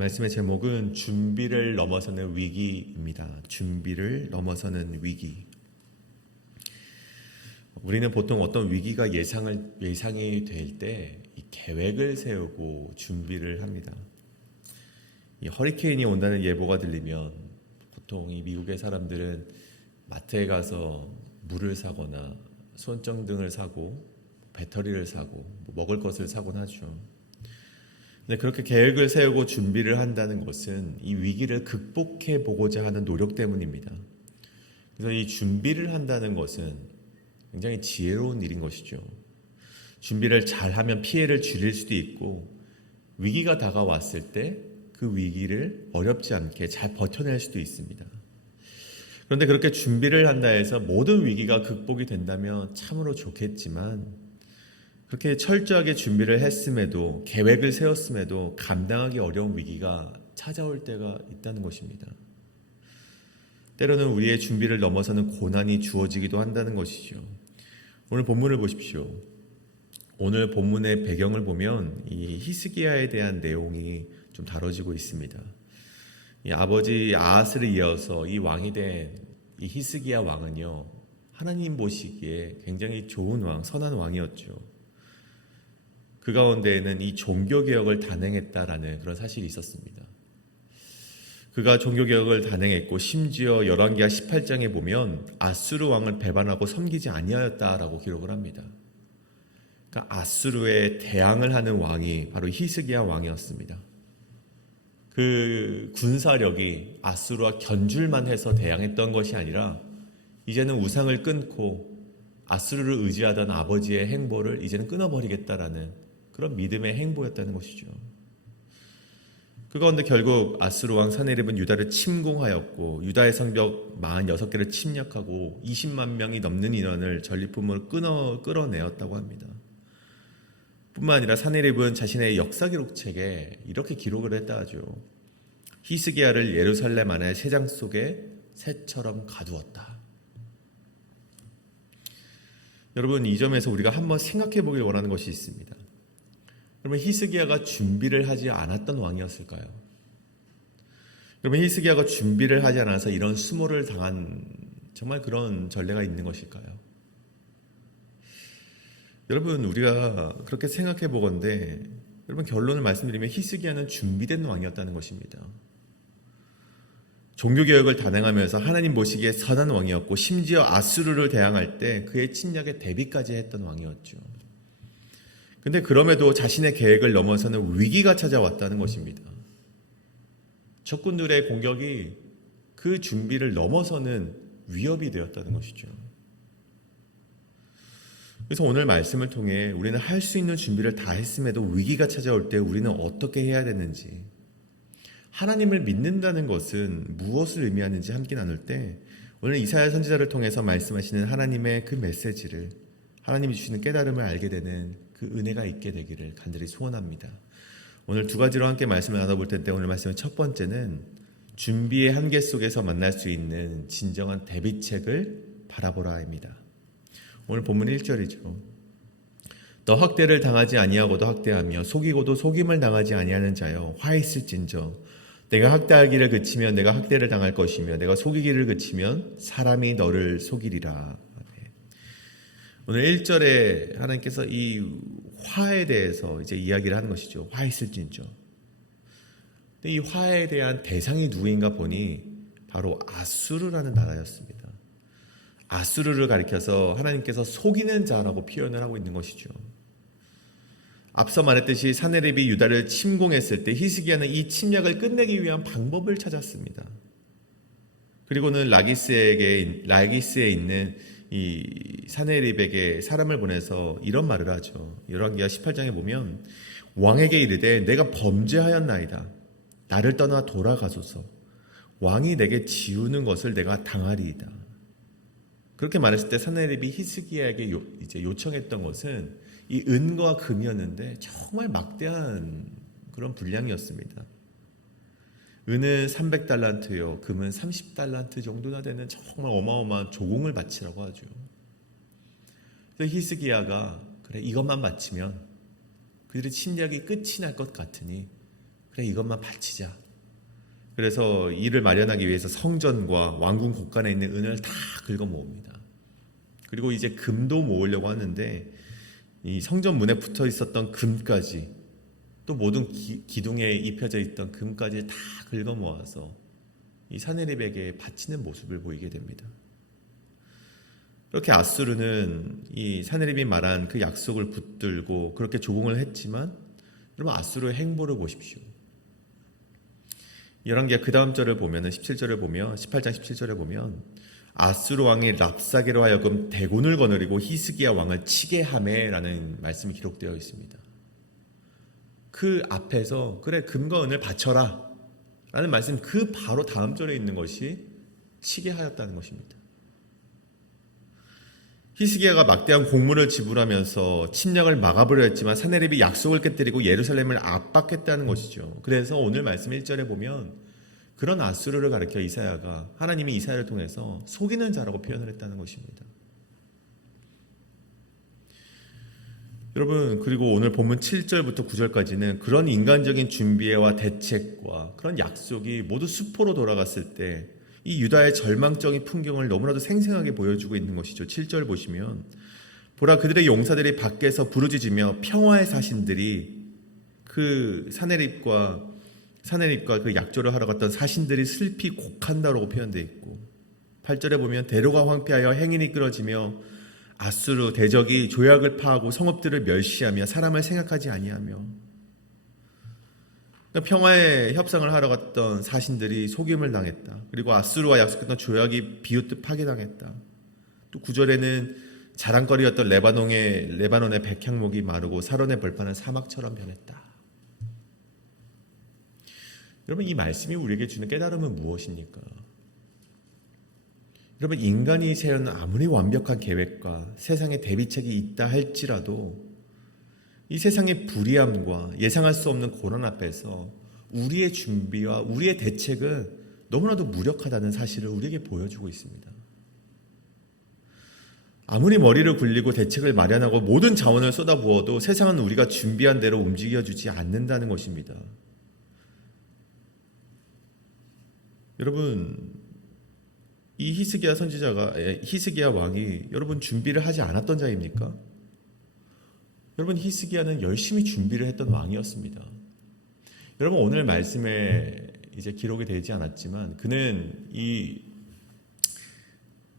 말씀의 제목은 준비를 넘어서는 위기입니다. 준비를 넘어서는 위기. 우리는 보통 어떤 위기가 예상이 될 때 이 계획을 세우고 준비를 합니다. 이 허리케인이 온다는 예보가 들리면 보통 이 미국의 사람들은 마트에 가서 물을 사거나 손전등을 사고 배터리를 사고 먹을 것을 사곤 하죠. 근데 그렇게 계획을 세우고 준비를 한다는 것은 이 위기를 극복해 보고자 하는 노력 때문입니다. 그래서 이 준비를 한다는 것은 굉장히 지혜로운 일인 것이죠. 준비를 잘하면 피해를 줄일 수도 있고 위기가 다가왔을 때 그 위기를 어렵지 않게 잘 버텨낼 수도 있습니다. 그런데 그렇게 준비를 한다 해서 모든 위기가 극복이 된다면 참으로 좋겠지만 그렇게 철저하게 준비를 했음에도 계획을 세웠음에도 감당하기 어려운 위기가 찾아올 때가 있다는 것입니다. 때로는 우리의 준비를 넘어서는 고난이 주어지기도 한다는 것이죠. 오늘 본문을 보십시오. 오늘 본문의 배경을 보면 이 히스기야에 대한 내용이 좀 다뤄지고 있습니다. 이 아버지 아하스를 이어서 이 왕이 된 이 히스기야 왕은요, 하나님 보시기에 굉장히 좋은 왕, 선한 왕이었죠. 그 가운데에는 이 종교개혁을 단행했다라는 그런 사실이 있었습니다. 그가 종교개혁을 단행했고 심지어 열왕기하 18장에 보면 아수르 왕을 배반하고 섬기지 아니하였다라고 기록을 합니다. 그러니까 아수르에 대항을 하는 왕이 바로 히스기야 왕이었습니다. 그 군사력이 아수르와 견줄만 해서 대항했던 것이 아니라 이제는 우상을 끊고 아수르를 의지하던 아버지의 행보를 이제는 끊어버리겠다라는 그런 믿음의 행보였다는 것이죠. 그 가운데 결국 아수르 왕 사네립은 유다를 침공하였고 유다의 성벽 46개를 침략하고 20만 명이 넘는 인원을 전리품으로 끌어내었다고 합니다. 뿐만 아니라 사네립은 자신의 역사기록책에 이렇게 기록을 했다 하죠. 히스기야를 예루살렘 안의 새장 속에 새처럼 가두었다. 여러분, 이 점에서 우리가 한번 생각해 보길 원하는 것이 있습니다. 그러면 히스기야가 준비를 하지 않았던 왕이었을까요? 그러면 히스기야가 준비를 하지 않아서 이런 수모를 당한 정말 그런 전례가 있는 것일까요? 여러분, 우리가 그렇게 생각해 보건대 여러분 결론을 말씀드리면 히스기야는 준비된 왕이었다는 것입니다. 종교개혁을 단행하면서 하나님 보시기에 선한 왕이었고 심지어 아수르를 대항할 때 그의 침략에 대비까지 했던 왕이었죠. 근데 그럼에도 자신의 계획을 넘어서는 위기가 찾아왔다는 것입니다. 적군들의 공격이 그 준비를 넘어서는 위협이 되었다는 것이죠. 그래서 오늘 말씀을 통해 우리는 할 수 있는 준비를 다 했음에도 위기가 찾아올 때 우리는 어떻게 해야 되는지, 하나님을 믿는다는 것은 무엇을 의미하는지 함께 나눌 때 오늘 이사야 선지자를 통해서 말씀하시는 하나님의 그 메시지를, 하나님이 주시는 깨달음을 알게 되는 그 은혜가 있게 되기를 간절히 소원합니다. 오늘 두 가지로 함께 말씀을 나눠볼 텐데 오늘 말씀의 첫 번째는 준비의 한계 속에서 만날 수 있는 진정한 대비책을 바라보라입니다. 오늘 본문 1절이죠. 너 학대를 당하지 아니하고도 학대하며 속이고도 속임을 당하지 아니하는 자여 화 있을진저 내가 학대하기를 그치면 내가 학대를 당할 것이며 내가 속이기를 그치면 사람이 너를 속이리라. 오늘 1절에 하나님께서 이 화에 대해서 이제 이야기를 하는 것이죠. 화 있을진저. 근데 이 화에 대한 대상이 누구인가 보니 바로 아수르라는 나라였습니다. 아수르를 가리켜서 하나님께서 속이는 자라고 표현을 하고 있는 것이죠. 앞서 말했듯이 사네립이 유다를 침공했을 때 히스기야는 이 침략을 끝내기 위한 방법을 찾았습니다. 그리고는 라기스에 있는 이 사네립에게 사람을 보내서 이런 말을 하죠. 열왕기하 18장에 보면 왕에게 이르되 내가 범죄하였나이다. 나를 떠나 돌아가소서. 왕이 내게 지우는 것을 내가 당하리이다. 그렇게 말했을 때 사네립이 히스기야에게 이제 요청했던 것은 이 은과 금이었는데 정말 막대한 그런 분량이었습니다. 은은 300달란트요, 금은 30달란트 정도나 되는 정말 어마어마한 조공을 바치라고 하죠. 그래서 히스기야가 그래 이것만 바치면 그들의 침략이 끝이 날 것 같으니 그래 그래, 이것만 바치자. 그래서 이를 마련하기 위해서 성전과 왕궁 곳간에 있는 은을 다 긁어 모읍니다. 그리고 이제 금도 모으려고 하는데 이 성전 문에 붙어 있었던 금까지, 또 모든 기둥에 입혀져 있던 금까지 다 긁어 모아서 이 사네립에게 바치는 모습을 보이게 됩니다. 그렇게 아수르는 이 사네립이 말한 그 약속을 붙들고 그렇게 조공을 했지만, 여러분 아수르의 행보를 보십시오. 열왕기하 그 다음 절을 보면 17절을 보면 18장 17절에 보면 아수르 왕이 랍사게로 하여금 대군을 거느리고 히스기야 왕을 치게 하매라는 말씀이 기록되어 있습니다. 그 앞에서 그래 금과 은을 바쳐라 라는 말씀, 그 바로 다음 절에 있는 것이 치게 하였다는 것입니다. 히스기야가 막대한 공물을 지불하면서 침략을 막아보려 했지만 사네립이 약속을 깨뜨리고 예루살렘을 압박했다는 것이죠. 그래서 오늘 말씀 1절에 보면 그런 아수르를 가리켜 이사야가, 하나님이 이사야를 통해서 속이는 자라고 표현을 했다는 것입니다. 여러분, 그리고 오늘 본문 7절부터 9절까지는 그런 인간적인 준비와 대책과 그런 약속이 모두 수포로 돌아갔을 때 이 유다의 절망적인 풍경을 너무나도 생생하게 보여주고 있는 것이죠. 7절 보시면 보라, 그들의 용사들이 밖에서 부르짖으며 평화의 사신들이, 그 사네립과 그 약조를 하러 갔던 사신들이 슬피 곡한다라고 표현되어 있고, 8절에 보면 대로가 황폐하여 행인이 끌어지며 아수르 대적이 조약을 파하고 성읍들을 멸시하며 사람을 생각하지 아니하며, 그러니까 평화의 협상을 하러 갔던 사신들이 속임을 당했다. 그리고 아수르와 약속했던 조약이 비웃듯 파괴당했다. 또 9절에는 자랑거리였던 레바논의 백향목이 마르고 사론의 벌판은 사막처럼 변했다. 여러분, 이 말씀이 우리에게 주는 깨달음은 무엇입니까? 여러분, 인간이 세우는 아무리 완벽한 계획과 세상의 대비책이 있다 할지라도 이 세상의 불의함과 예상할 수 없는 고난 앞에서 우리의 준비와 우리의 대책은 너무나도 무력하다는 사실을 우리에게 보여주고 있습니다. 아무리 머리를 굴리고 대책을 마련하고 모든 자원을 쏟아부어도 세상은 우리가 준비한 대로 움직여주지 않는다는 것입니다. 여러분, 이 히스기야 왕이 여러분 준비를 하지 않았던 자입니까? 여러분, 히스기야는 열심히 준비를 했던 왕이었습니다. 여러분, 오늘 말씀에 이제 기록이 되지 않았지만 그는 이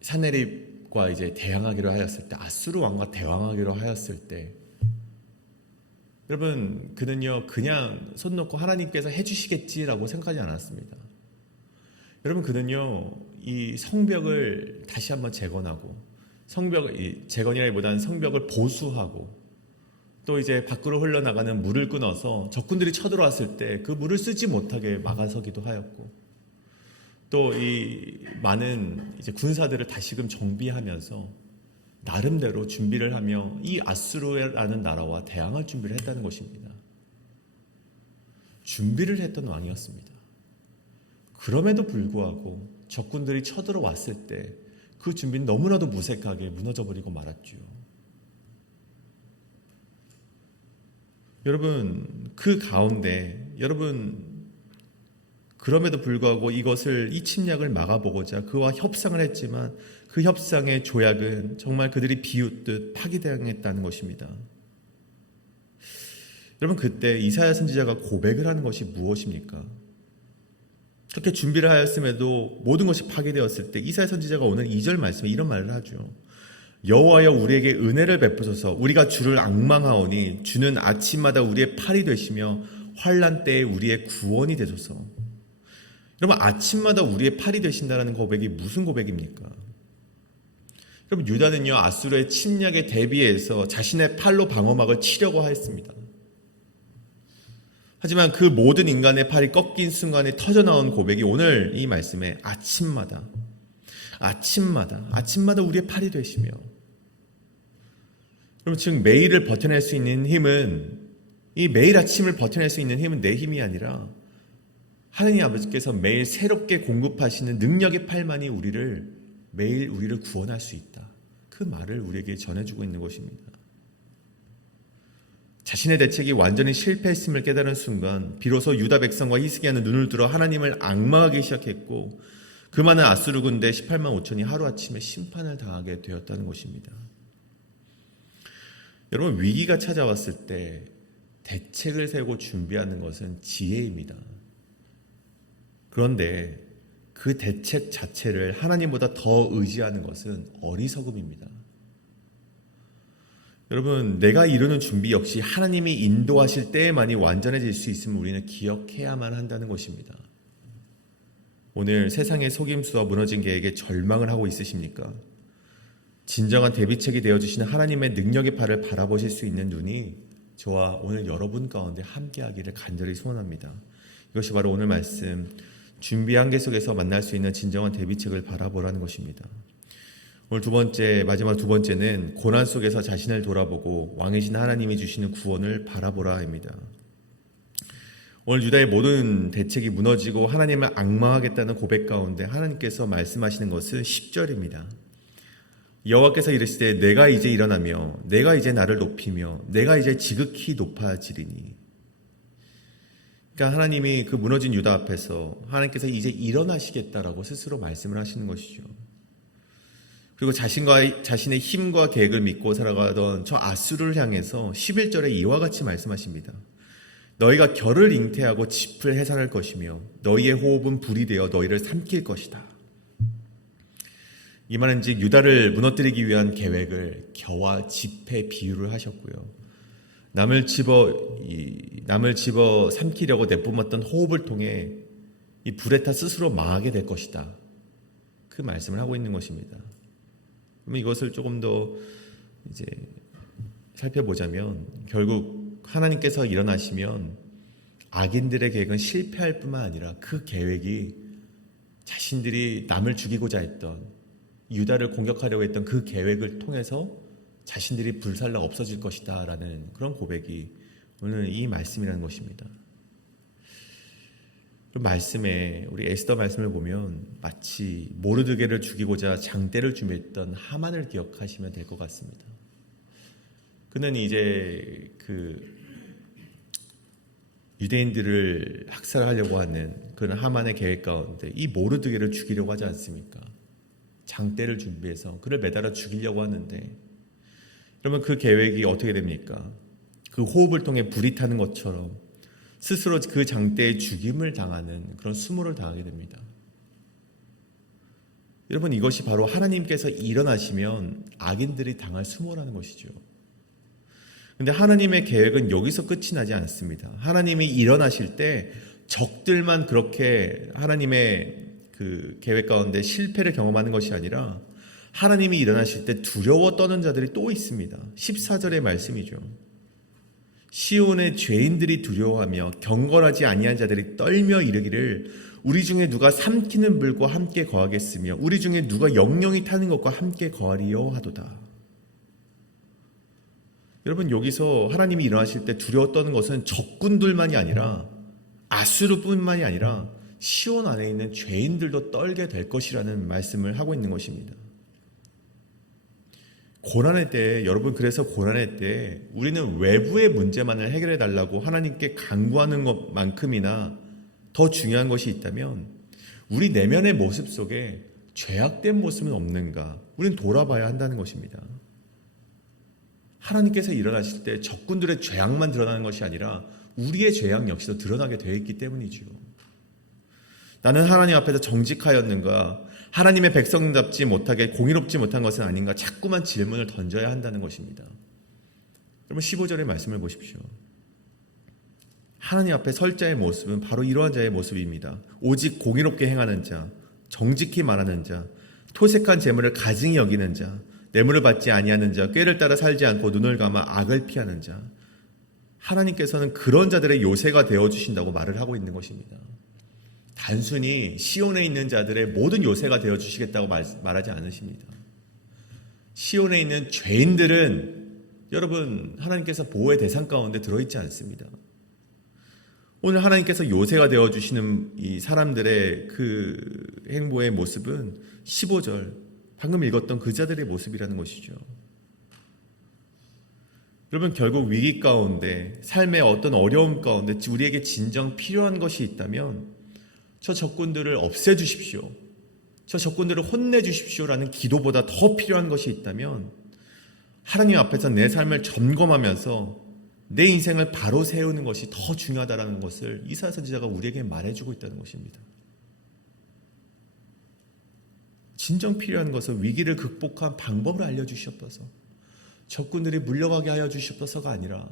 사네립과 이제 대항하기로 하였을 때, 아수르 왕과 대항하기로 하였을 때, 여러분, 그는요 그냥 손 놓고 하나님께서 해주시겠지라고 생각하지 않았습니다. 여러분, 그는요 이 성벽을 다시 한번 재건하고, 재건이라기보다는 성벽을 보수하고, 또 이제 밖으로 흘러나가는 물을 끊어서 적군들이 쳐들어왔을 때 그 물을 쓰지 못하게 막아서기도 하였고, 또 이 많은 이제 군사들을 다시금 정비하면서 나름대로 준비를 하며 이 아수르라는 나라와 대항할 준비를 했다는 것입니다. 준비를 했던 왕이었습니다. 그럼에도 불구하고 적군들이 쳐들어왔을 때 그 준비는 너무나도 무색하게 무너져버리고 말았죠. 여러분, 그 가운데 그럼에도 불구하고 이 침략을 막아보고자 그와 협상을 했지만 그 협상의 조약은 정말 그들이 비웃듯 파기당했다는 것입니다. 여러분, 그때 이사야 선지자가 고백을 하는 것이 무엇입니까? 그렇게 준비를 하였음에도 모든 것이 파괴되었을 때 이사야 선지자가 오늘 2절 말씀에 이런 말을 하죠. 여호와여, 우리에게 은혜를 베푸소서. 우리가 주를 앙망하오니 주는 아침마다 우리의 팔이 되시며 환난 때에 우리의 구원이 되소서. 여러분, 아침마다 우리의 팔이 되신다는 고백이 무슨 고백입니까? 여러분, 유다는요 아수르의 침략에 대비해서 자신의 팔로 방어막을 치려고 했습니다. 하지만 그 모든 인간의 팔이 꺾인 순간에 터져나온 고백이 오늘 이 말씀에 아침마다 우리의 팔이 되시며, 여러분, 즉 매일을 버텨낼 수 있는 힘은, 이 매일 아침을 버텨낼 수 있는 힘은 내 힘이 아니라 하나님 아버지께서 매일 새롭게 공급하시는 능력의 팔만이 매일 우리를 구원할 수 있다. 그 말을 우리에게 전해주고 있는 것입니다. 자신의 대책이 완전히 실패했음을 깨달은 순간 비로소 유다 백성과 히스기야는 눈을 들어 하나님을 앙망하기 시작했고 그 많은 아수르 군대 18만 5천이 하루아침에 심판을 당하게 되었다는 것입니다. 여러분, 위기가 찾아왔을 때 대책을 세우고 준비하는 것은 지혜입니다. 그런데 그 대책 자체를 하나님보다 더 의지하는 것은 어리석음입니다. 여러분, 내가 이루는 준비 역시 하나님이 인도하실 때에만이 완전해질 수 있음을 우리는 기억해야만 한다는 것입니다. 오늘 세상의 속임수와 무너진 계획에 절망을 하고 있으십니까? 진정한 대비책이 되어주시는 하나님의 능력의 팔을 바라보실 수 있는 눈이 저와 오늘 여러분 가운데 함께하기를 간절히 소원합니다. 이것이 바로 오늘 말씀 준비 한계 속에서 만날 수 있는 진정한 대비책을 바라보라는 것입니다. 오늘 마지막 두 번째는 고난 속에서 자신을 돌아보고 왕이신 하나님이 주시는 구원을 바라보라 합니다. 오늘 유다의 모든 대책이 무너지고 하나님을 앙망하겠다는 고백 가운데 하나님께서 말씀하시는 것은 10절입니다. 여호와께서 이르시되 내가 이제 일어나며 내가 이제 나를 높이며 내가 이제 지극히 높아지리니. 그러니까 하나님이 그 무너진 유다 앞에서 하나님께서 이제 일어나시겠다라고 스스로 말씀을 하시는 것이죠. 그리고 자신의 힘과 계획을 믿고 살아가던 저 아수르를 향해서 11절에 이와 같이 말씀하십니다. 너희가 결을 잉태하고 짚을 해산할 것이며 너희의 호흡은 불이 되어 너희를 삼킬 것이다. 이 말은즉 유다를 무너뜨리기 위한 계획을 겨와 짚에 비유를 하셨고요. 남을 집어 삼키려고 내뿜었던 호흡을 통해 이 불에 타 스스로 망하게 될 것이다. 그 말씀을 하고 있는 것입니다. 그러면 이것을 조금 더 이제 살펴보자면 결국 하나님께서 일어나시면 악인들의 계획은 실패할 뿐만 아니라 그 계획이 자신들이 남을 죽이고자 했던 유다를 공격하려고 했던 그 계획을 통해서 자신들이 불살라 없어질 것이다 라는 그런 고백이 오늘 이 말씀이라는 것입니다. 그 말씀에 우리 에스더 말씀을 보면 마치 모르드게를 죽이고자 장대를 준비했던 하만을 기억하시면 될 것 같습니다. 그는 이제 그 유대인들을 학살하려고 하는 그런 하만의 계획 가운데 이 모르드게를 죽이려고 하지 않습니까? 장대를 준비해서 그를 매달아 죽이려고 하는데 그러면 그 계획이 어떻게 됩니까? 그 호흡을 통해 불이 타는 것처럼 스스로 그 장대에 죽임을 당하는 그런 수모를 당하게 됩니다. 여러분, 이것이 바로 하나님께서 일어나시면 악인들이 당할 수모라는 것이죠. 근데 하나님의 계획은 여기서 끝이 나지 않습니다. 하나님이 일어나실 때 적들만 그렇게 하나님의 그 계획 가운데 실패를 경험하는 것이 아니라 하나님이 일어나실 때 두려워 떠는 자들이 또 있습니다. 14절의 말씀이죠. 시온의 죄인들이 두려워하며 경건하지 아니한 자들이 떨며 이르기를 우리 중에 누가 삼키는 불과 함께 거하겠으며 우리 중에 누가 영영이 타는 것과 함께 거하리요 하도다. 여러분, 여기서 하나님이 일어나실 때 두려워 떠는 것은 적군들만이 아니라 아수르뿐만이 아니라 시온 안에 있는 죄인들도 떨게 될 것이라는 말씀을 하고 있는 것입니다. 고난의 때, 여러분, 그래서 고난의 때 우리는 외부의 문제만을 해결해 달라고 하나님께 간구하는 것만큼이나 더 중요한 것이 있다면 우리 내면의 모습 속에 죄악된 모습은 없는가 우리는 돌아봐야 한다는 것입니다. 하나님께서 일어나실 때 적군들의 죄악만 드러나는 것이 아니라 우리의 죄악 역시도 드러나게 되어 있기 때문이죠. 나는 하나님 앞에서 정직하였는가, 하나님의 백성답지 못하게 공의롭지 못한 것은 아닌가, 자꾸만 질문을 던져야 한다는 것입니다. 여러분, 15절의 말씀을 보십시오. 하나님 앞에 설 자의 모습은 바로 이러한 자의 모습입니다. 오직 공의롭게 행하는 자, 정직히 말하는 자, 토색한 재물을 가증히 여기는 자, 뇌물을 받지 아니하는 자, 꾀를 따라 살지 않고 눈을 감아 악을 피하는 자. 하나님께서는 그런 자들의 요새가 되어주신다고 말을 하고 있는 것입니다. 단순히 시온에 있는 자들의 모든 요새가 되어주시겠다고 말하지 않으십니다. 시온에 있는 죄인들은 여러분, 하나님께서 보호의 대상 가운데 들어있지 않습니다. 오늘 하나님께서 요새가 되어주시는 이 사람들의 그 행보의 모습은 15절 방금 읽었던 그 자들의 모습이라는 것이죠. 여러분, 결국 위기 가운데, 삶의 어떤 어려움 가운데 우리에게 진정 필요한 것이 있다면 저 적군들을 없애주십시오, 저 적군들을 혼내주십시오라는 기도보다 더 필요한 것이 있다면 하나님 앞에서 내 삶을 점검하면서 내 인생을 바로 세우는 것이 더 중요하다는 것을 이사야 선지자가 우리에게 말해주고 있다는 것입니다. 진정 필요한 것은 위기를 극복한 방법을 알려주시옵소서, 적군들이 물러가게 하여 주시옵소서가 아니라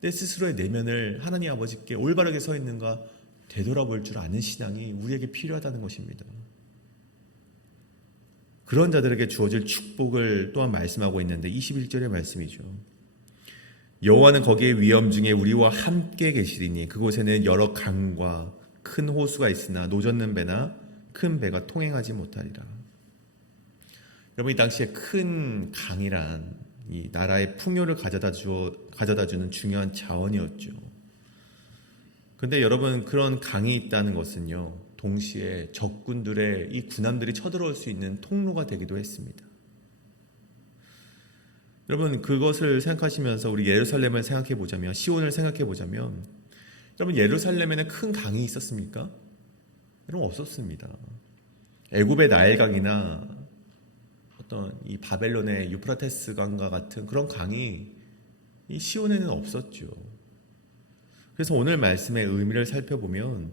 내 스스로의 내면을 하나님 아버지께 올바르게 서 있는가 되돌아볼 줄 아는 신앙이 우리에게 필요하다는 것입니다. 그런 자들에게 주어질 축복을 또한 말씀하고 있는데 21절의 말씀이죠. 여호와는 거기에 위험 중에 우리와 함께 계시리니 그곳에는 여러 강과 큰 호수가 있으나 노젓는 배나 큰 배가 통행하지 못하리라. 여러분, 이 당시에 큰 강이란 이 나라의 풍요를 가져다 주는 중요한 자원이었죠. 근데 여러분, 그런 강이 있다는 것은요, 동시에 적군들의 이 군함들이 쳐들어올 수 있는 통로가 되기도 했습니다. 여러분, 그것을 생각하시면서 우리 예루살렘을 생각해 보자면, 시온을 생각해 보자면, 여러분, 예루살렘에는 큰 강이 있었습니까? 여러분, 없었습니다. 애굽의 나일강이나 어떤 이 바벨론의 유프라테스 강과 같은 그런 강이 이 시온에는 없었죠. 그래서 오늘 말씀의 의미를 살펴보면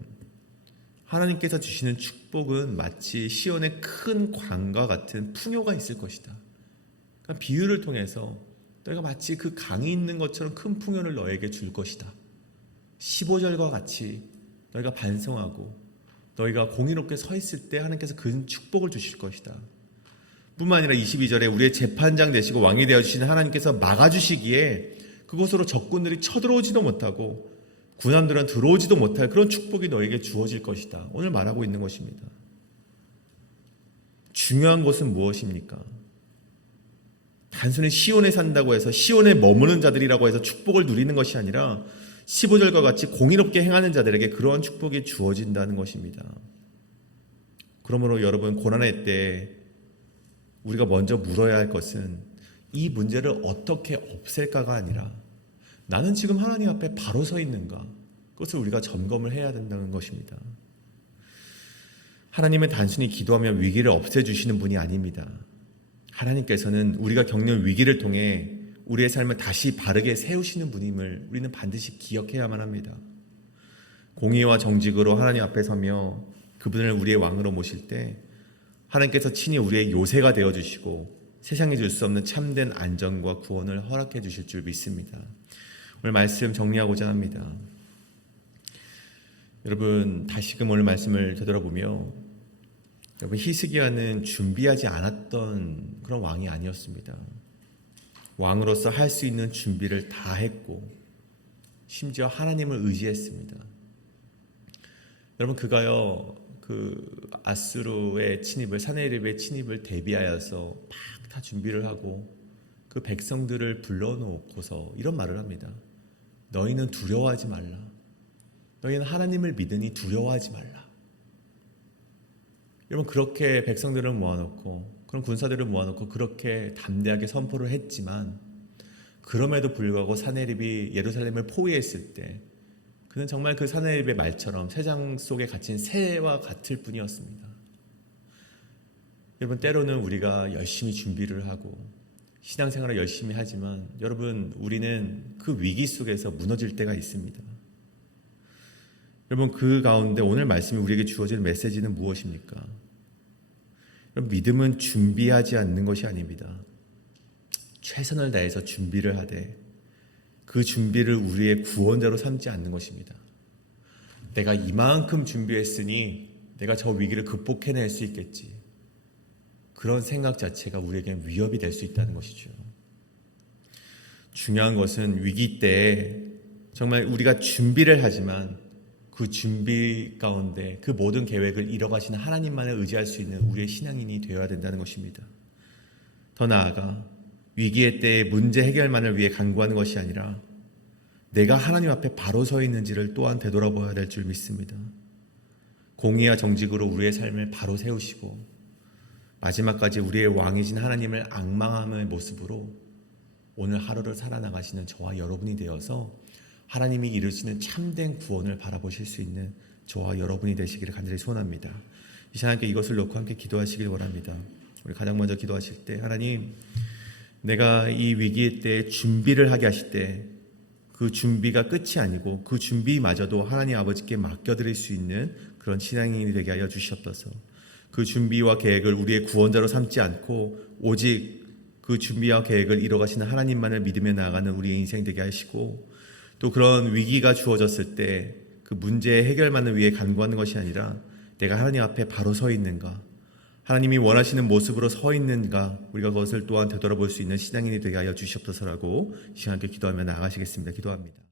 하나님께서 주시는 축복은 마치 시온의 큰 강과 같은 풍요가 있을 것이다. 그러니까 비유를 통해서 너희가 마치 그 강이 있는 것처럼 큰 풍요를 너에게 줄 것이다. 15절과 같이 너희가 반성하고 너희가 공의롭게 서 있을 때 하나님께서 그 축복을 주실 것이다. 뿐만 아니라 22절에 우리의 재판장 되시고 왕이 되어주시는 하나님께서 막아주시기에 그곳으로 적군들이 쳐들어오지도 못하고 군함들은 들어오지도 못할 그런 축복이 너에게 주어질 것이다. 오늘 말하고 있는 것입니다. 중요한 것은 무엇입니까? 단순히 시온에 산다고 해서 시온에 머무는 자들이라고 해서 축복을 누리는 것이 아니라 15절과 같이 공의롭게 행하는 자들에게 그러한 축복이 주어진다는 것입니다. 그러므로 여러분, 고난의 때 우리가 먼저 물어야 할 것은 이 문제를 어떻게 없앨까가 아니라 나는 지금 하나님 앞에 바로 서 있는가, 그것을 우리가 점검을 해야 된다는 것입니다. 하나님은 단순히 기도하며 위기를 없애주시는 분이 아닙니다. 하나님께서는 우리가 겪는 위기를 통해 우리의 삶을 다시 바르게 세우시는 분임을 우리는 반드시 기억해야만 합니다. 공의와 정직으로 하나님 앞에 서며 그분을 우리의 왕으로 모실 때 하나님께서 친히 우리의 요새가 되어주시고 세상이 줄 수 없는 참된 안전과 구원을 허락해 주실 줄 믿습니다. 오늘 말씀 정리하고자 합니다. 여러분, 다시금 오늘 말씀을 되돌아보며 여러분, 히스기야는 준비하지 않았던 그런 왕이 아니었습니다. 왕으로서 할 수 있는 준비를 다 했고 심지어 하나님을 의지했습니다. 여러분, 그가요 그 아수르의 침입을, 사네립의 침입을 대비하여서 막 다 준비를 하고 그 백성들을 불러놓고서 이런 말을 합니다. 너희는 두려워하지 말라. 너희는 하나님을 믿으니 두려워하지 말라. 여러분, 그렇게 백성들을 모아놓고 그런 군사들을 모아놓고 그렇게 담대하게 선포를 했지만 그럼에도 불구하고 사네립이 예루살렘을 포위했을 때 그는 정말 그 사네립의 말처럼 새장 속에 갇힌 새와 같을 뿐이었습니다. 여러분, 때로는 우리가 열심히 준비를 하고 신앙생활을 열심히 하지만 여러분, 우리는 그 위기 속에서 무너질 때가 있습니다. 여러분, 그 가운데 오늘 말씀이 우리에게 주어질 메시지는 무엇입니까? 여러분, 믿음은 준비하지 않는 것이 아닙니다. 최선을 다해서 준비를 하되 그 준비를 우리의 구원대로 삼지 않는 것입니다. 내가 이만큼 준비했으니 내가 저 위기를 극복해낼 수 있겠지. 그런 생각 자체가 우리에겐 위협이 될 수 있다는 것이죠. 중요한 것은 위기 때 정말 우리가 준비를 하지만 그 준비 가운데 그 모든 계획을 이뤄가시는 하나님만을 의지할 수 있는 우리의 신앙인이 되어야 된다는 것입니다. 더 나아가 위기의 때에 문제 해결만을 위해 간구하는 것이 아니라 내가 하나님 앞에 바로 서 있는지를 또한 되돌아봐야 될 줄 믿습니다. 공의와 정직으로 우리의 삶을 바로 세우시고 마지막까지 우리의 왕이신 하나님을 앙망함의 모습으로 오늘 하루를 살아나가시는 저와 여러분이 되어서 하나님이 이루시는 참된 구원을 바라보실 수 있는 저와 여러분이 되시기를 간절히 소원합니다. 이 시간 함께 이것을 놓고 함께 기도하시길 원합니다. 우리 가장 먼저 기도하실 때, 하나님, 내가 이 위기의 때 준비를 하게 하실 때 그 준비가 끝이 아니고 그 준비마저도 하나님 아버지께 맡겨드릴 수 있는 그런 신앙인이 되게 하여 주시옵소서. 그 준비와 계획을 우리의 구원자로 삼지 않고 오직 그 준비와 계획을 이뤄가시는 하나님만을 믿으며 나아가는 우리의 인생 되게 하시고, 또 그런 위기가 주어졌을 때 그 문제의 해결만을 위해 간구하는 것이 아니라 내가 하나님 앞에 바로 서 있는가, 하나님이 원하시는 모습으로 서 있는가, 우리가 그것을 또한 되돌아볼 수 있는 신앙인이 되게 하여 주시옵소서라고 시간께 기도하며 나아가시겠습니다. 기도합니다.